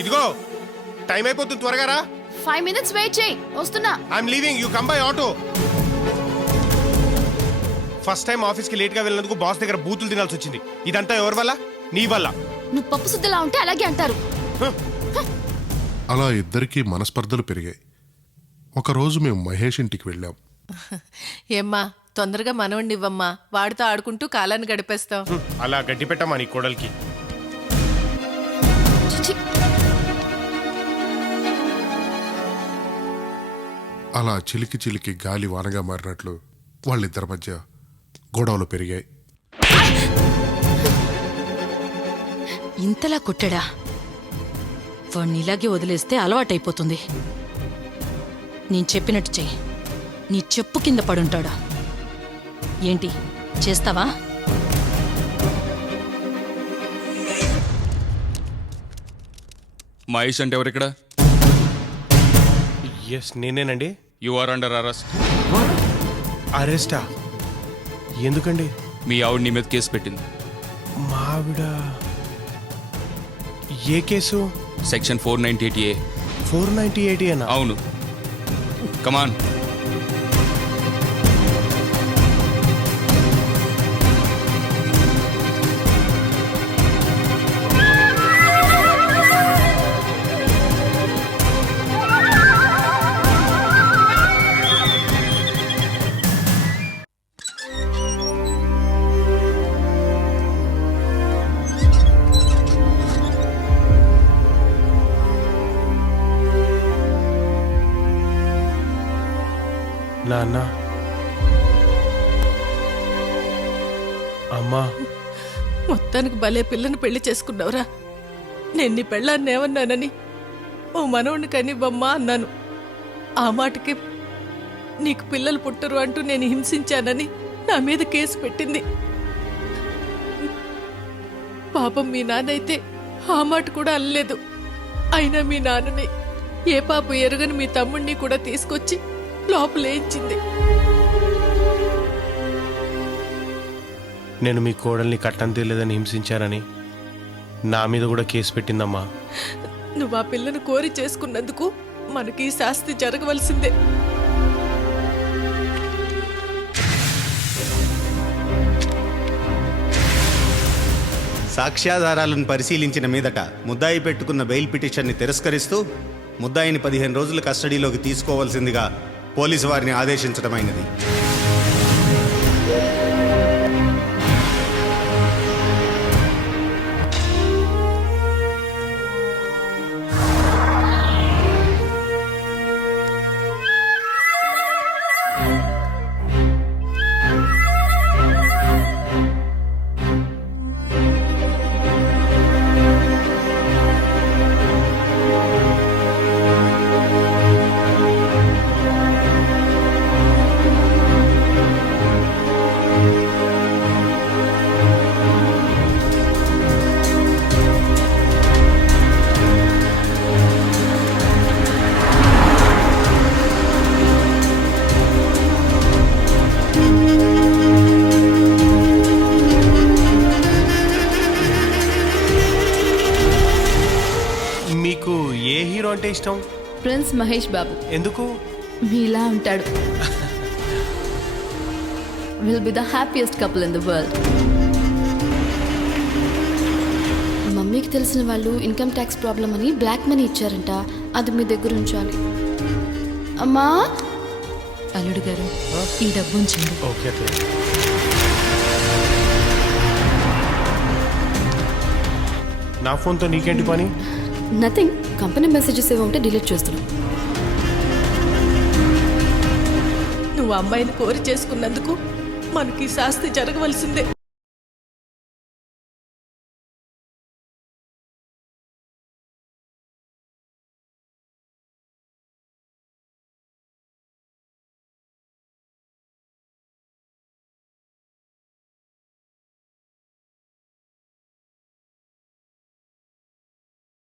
ఇదిగో టైం అయిపోతుంది, త్వరగా రా. 5 minutes వెయిట్ చేయి, వస్తున్నా. I'm leaving, you come by auto. First time ఆఫీస్కి లేట్గా వెళ్ళినందుకు బాస్ దగ్గర బూతులు తినాల్సి వచ్చింది. ఇదంతా ఎవరి వల్ల? నీ వల్ల. నువ్వు పప్పు శుద్ధిలా ఉంటే అలాగే అంటారు. అలా ఇద్దరికీ మనస్పర్ధలు పెరిగాయి. ఒకరోజు మేము మహేష్ ఇంటికి వెళ్ళాం. ఏమ్మా తొందరగా మనవణ్ణి ఇవ్వమ్మా, వాడితో ఆడుకుంటూ కాలాన్ని గడిపేస్తాం. అలా గడ్డి పెట్టమ్మా నీ కోడలికి. చిచి. అలా చిలికి చిలికి గాలి వానగా మారినట్లు వాళ్ళిద్దరి మధ్య గొడవలు పెరిగాయి. ఇంతలా కొట్టాడా? వాణ్ణి ఇలాగే వదిలేస్తే అలవాటైపోతుంది. నేను చెప్పినట్టు చెయ్యి, నీ చెప్పు కింద పడుంటాడా? ఏంటి చేస్తావా? మహేష్ అంటే ఎవరిక్కడ? ఎస్ నేనేనండి. You are under arrest. అరెస్టా? ఎందుకండి? మీ ఆవిడ నీ మీద కేసు పెట్టింది. మావిడ? ఏ కేసు? Section 498A. 498 అన్నా? అవును. కమాన్. నాన్న, అమ్మా, మొత్తానికి భలే పిల్లని పెళ్లి చేసుకున్నావురా. నేను నీ పెళ్ళాన్ని ఏమన్నానని ఓ మనవణ్ణి కనివ్వమ్మా అన్నాను. ఆ మాటకి నీకు పిల్లలు పుట్టరు అంటూ నేను హింసించానని నా మీద కేసు పెట్టింది. పాపం మీ నాన్నైతే ఆ మాట కూడా అనలేదు. అయినా మీ నాన్నని ఏ పాప ఎరుగని మీ తమ్ముడిని కూడా తీసుకొచ్చి లోపలేయించింది. నేను మీ కోడల్ని కట్టం తీయలేదని హింసించారని నా మీద కూడా కేసు పెట్టిందమ్మా. నువ్వు ఆ పిల్లను కోరి చేసుకున్నందుకు మనకి శాస్తి జరగవలసిందే. సాక్ష్యాధారాలను పరిశీలించిన మీదట ముద్దాయి పెట్టుకున్న బెయిల్ పిటిషన్ని తిరస్కరిస్తూ ముద్దాయిని 15 రోజుల కస్టడీలోకి తీసుకోవాల్సిందిగా పోలీసు వారిని ఆదేశించడమైనది. మీకు ఏ హీరో అంటే ఇష్టం? ప్రిన్స్ మహేష్ బాబు. ఎందుకు? మీలా ఉంటాడు. Will be the happiest couple in the world. మమ్మీకి తెలిసిన వాళ్ళు ఇన్కమ్ ట్యాక్స్ ప్రాబ్లం అని బ్లాక్ మనీ ఇచ్చారంట. అది మీ దగ్గర ఉంచాలి. అమ్మా, అల్లుడు గారు ఈ డబ్బు ఉంచండి. ఓకే. నా ఫోన్తో నీకేంటి పని? నథింగ్. కంపెనీ మెసేజెస్ ఏవో ఉంటే డిలీట్ చేస్తున్నాం. నువ్వు అమ్మాయిని కోరి చేసుకున్నందుకు మనకి శాస్తి జరగవలసిందే.